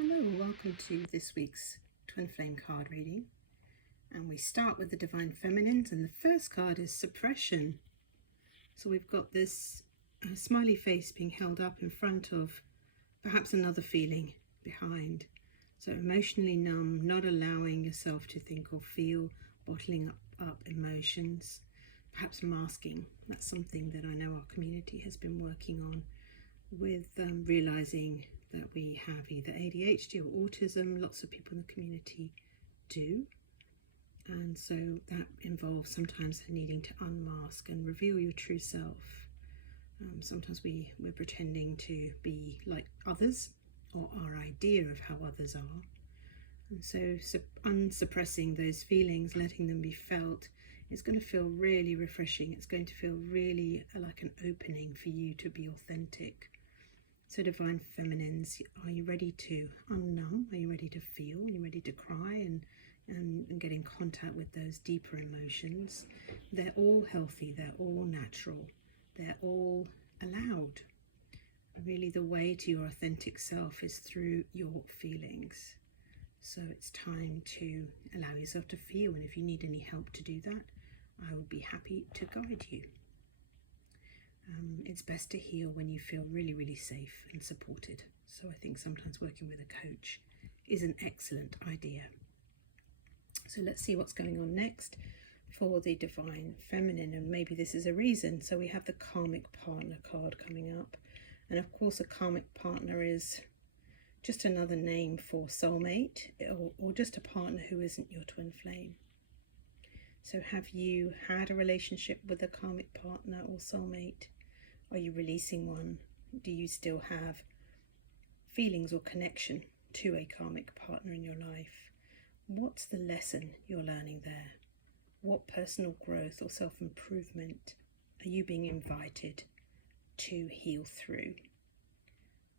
Hello and welcome to this week's Twin Flame card reading, and we start with the Divine Feminines, and the first card is Suppression. So we've got this smiley face being held up in front of perhaps another feeling behind. So emotionally numb, not allowing yourself to think or feel, bottling up emotions, perhaps masking. That's something that I know our community has been working on with realizing that we have either ADHD or autism. Lots of people in the community do, and so that involves sometimes needing to unmask and reveal your true self. Sometimes we're pretending to be like others, or our idea of how others are, and so unsuppressing those feelings, letting them be felt, is going to feel really refreshing. It's going to feel really like an opening for you to be authentic. So Divine Feminines, are you ready to unnumb? Are you ready to feel? Are you ready to cry and get in contact with those deeper emotions? They're all healthy, they're all natural, they're all allowed. Really, the way to your authentic self is through your feelings. So it's time to allow yourself to feel, and if you need any help to do that, I will be happy to guide you. It's best to heal when you feel really, really safe and supported. So I think sometimes working with a coach is an excellent idea. So let's see what's going on next for the Divine Feminine, and maybe this is a reason. So we have the Karmic Partner card coming up, and of course a Karmic Partner is just another name for soulmate, or just a partner who isn't your twin flame. So have you had a relationship with a karmic partner or soulmate? Are you releasing one? Do you still have feelings or connection to a karmic partner in your life? What's the lesson you're learning there? What personal growth or self-improvement are you being invited to heal through?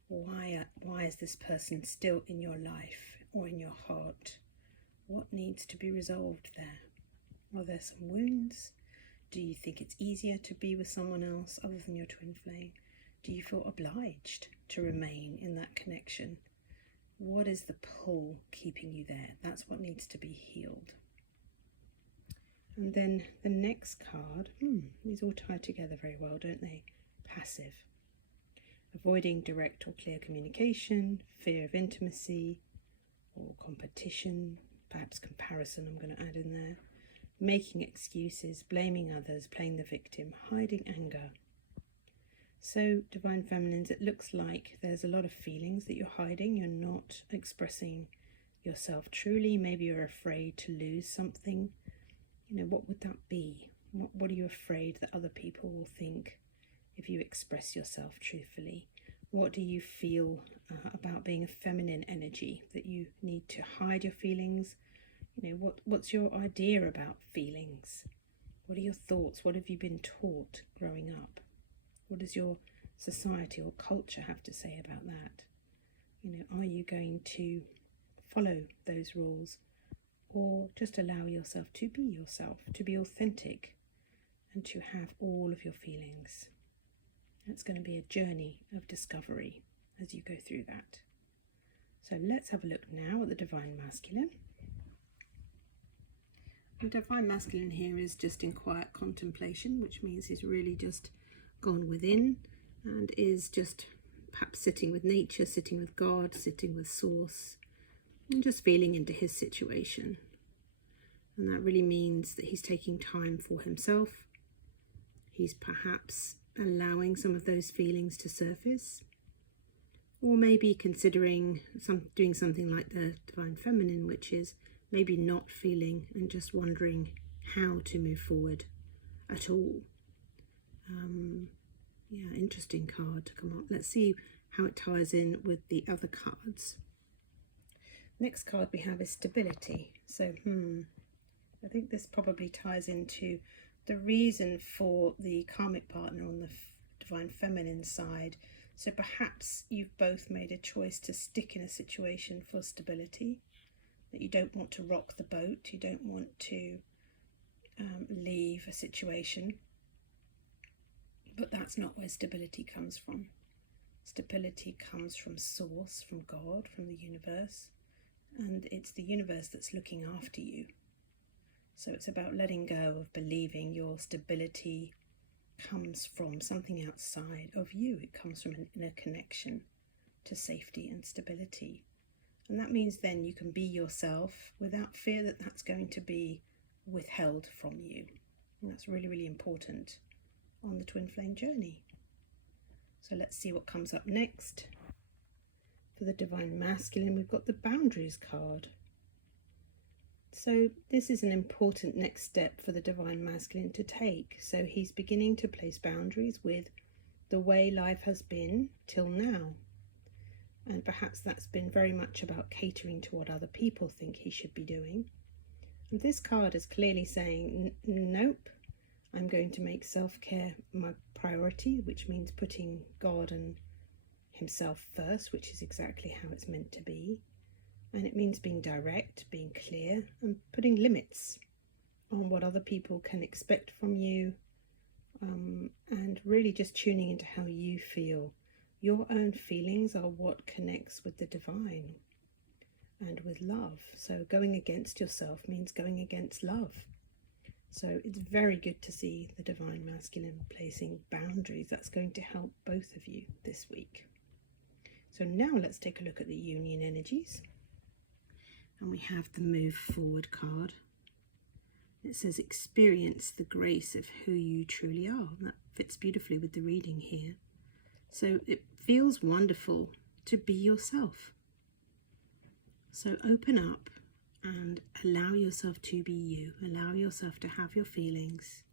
Why is this person still in your life or in your heart? What needs to be resolved there? Are there some wounds? Do you think it's easier to be with someone else other than your twin flame? Do you feel obliged to remain in that connection? What is the pull keeping you there? That's what needs to be healed. And then the next card, these all tie together very well, don't they? Passive. Avoiding direct or clear communication, fear of intimacy or competition, perhaps comparison I'm going to add in there. Making excuses, blaming others, playing the victim, hiding anger. So Divine Feminines, it looks like there's a lot of feelings that you're hiding. You're not expressing yourself truly. Maybe you're afraid to lose something. What would that be? What are you afraid that other people will think if you express yourself truthfully? What do you feel about being a feminine energy, that you need to hide your feelings? What's your idea about feelings? What are your thoughts? What have you been taught growing up? What does your society or culture have to say about that? Are you going to follow those rules, or just allow yourself to be yourself, to be authentic, and to have all of your feelings? It's going to be a journey of discovery as you go through that. So let's have a look now at the Divine Masculine. The Divine Masculine here is just in quiet contemplation, which means he's really just gone within and is just perhaps sitting with nature, sitting with God, sitting with Source, and just feeling into his situation. And that really means that he's taking time for himself. He's perhaps allowing some of those feelings to surface, or maybe considering doing something like the Divine Feminine, which is maybe not feeling and just wondering how to move forward at all. Interesting card to come up. Let's see how it ties in with the other cards. Next card we have is Stability. So I think this probably ties into the reason for the karmic partner on the Divine Feminine side. So perhaps you've both made a choice to stick in a situation for stability, that you don't want to rock the boat, you don't want to leave a situation, but that's not where stability comes from. Stability comes from source, from God, from the universe, and it's the universe that's looking after you. So it's about letting go of believing your stability comes from something outside of you. It comes from an inner connection to safety and stability. And that means then you can be yourself without fear that that's going to be withheld from you. And that's really, really important on the twin flame journey. So let's see what comes up next. For the Divine Masculine, we've got the Boundaries card. So this is an important next step for the Divine Masculine to take. So he's beginning to place boundaries with the way life has been till now. And perhaps that's been very much about catering to what other people think he should be doing. And this card is clearly saying, nope, I'm going to make self-care my priority, which means putting God and himself first, which is exactly how it's meant to be. And it means being direct, being clear, and putting limits on what other people can expect from you, and really just tuning into how you feel. Your own feelings are what connects with the divine and with love. So going against yourself means going against love. So it's very good to see the Divine Masculine placing boundaries. That's going to help both of you this week. So now let's take a look at the union energies. And we have the Move Forward card. It says experience the grace of who you truly are. That fits beautifully with the reading here. So it feels wonderful to be yourself. So open up and allow yourself to be you. Allow yourself to have your feelings.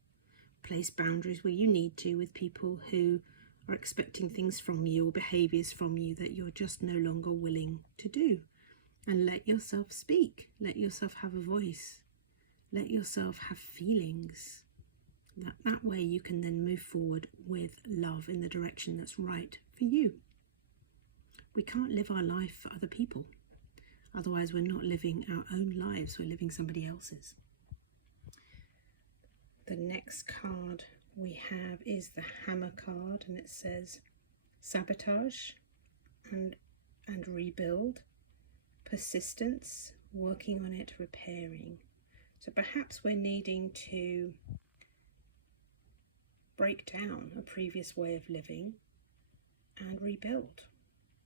Place boundaries where you need to with people who are expecting things from you or behaviours from you that you're just no longer willing to do. And let yourself speak. Let yourself have a voice. Let yourself have feelings. That way you can then move forward with love in the direction that's right for you. We can't live our life for other people. Otherwise we're not living our own lives, we're living somebody else's. The next card we have is the Hammer card, and it says sabotage and rebuild, persistence, working on it, repairing. So perhaps we're needing to break down a previous way of living and rebuild.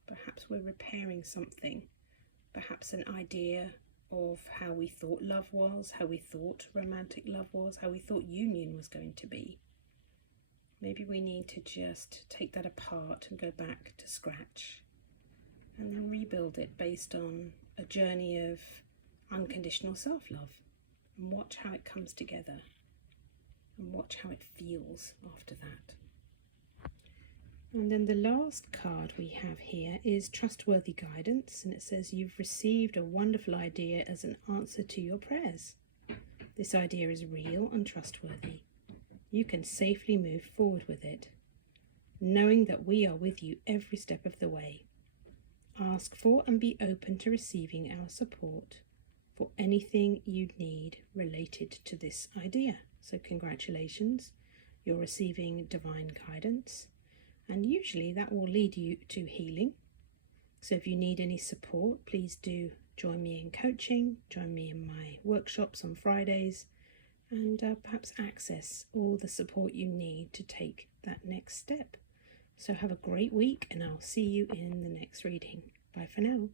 Perhaps we're repairing something, perhaps an idea of how we thought love was, how we thought romantic love was, how we thought union was going to be. Maybe we need to just take that apart and go back to scratch and then rebuild it based on a journey of unconditional self-love, and watch how it comes together and watch how it feels after that. And then the last card we have here is Trustworthy Guidance, and it says you've received a wonderful idea as an answer to your prayers. This idea is real and trustworthy. You can safely move forward with it, knowing that we are with you every step of the way. Ask for and be open to receiving our support for anything you need related to this idea. So congratulations, you're receiving divine guidance, and usually that will lead you to healing. So if you need any support, please do join me in coaching, join me in my workshops on Fridays, and perhaps access all the support you need to take that next step. So have a great week, and I'll see you in the next reading. Bye for now.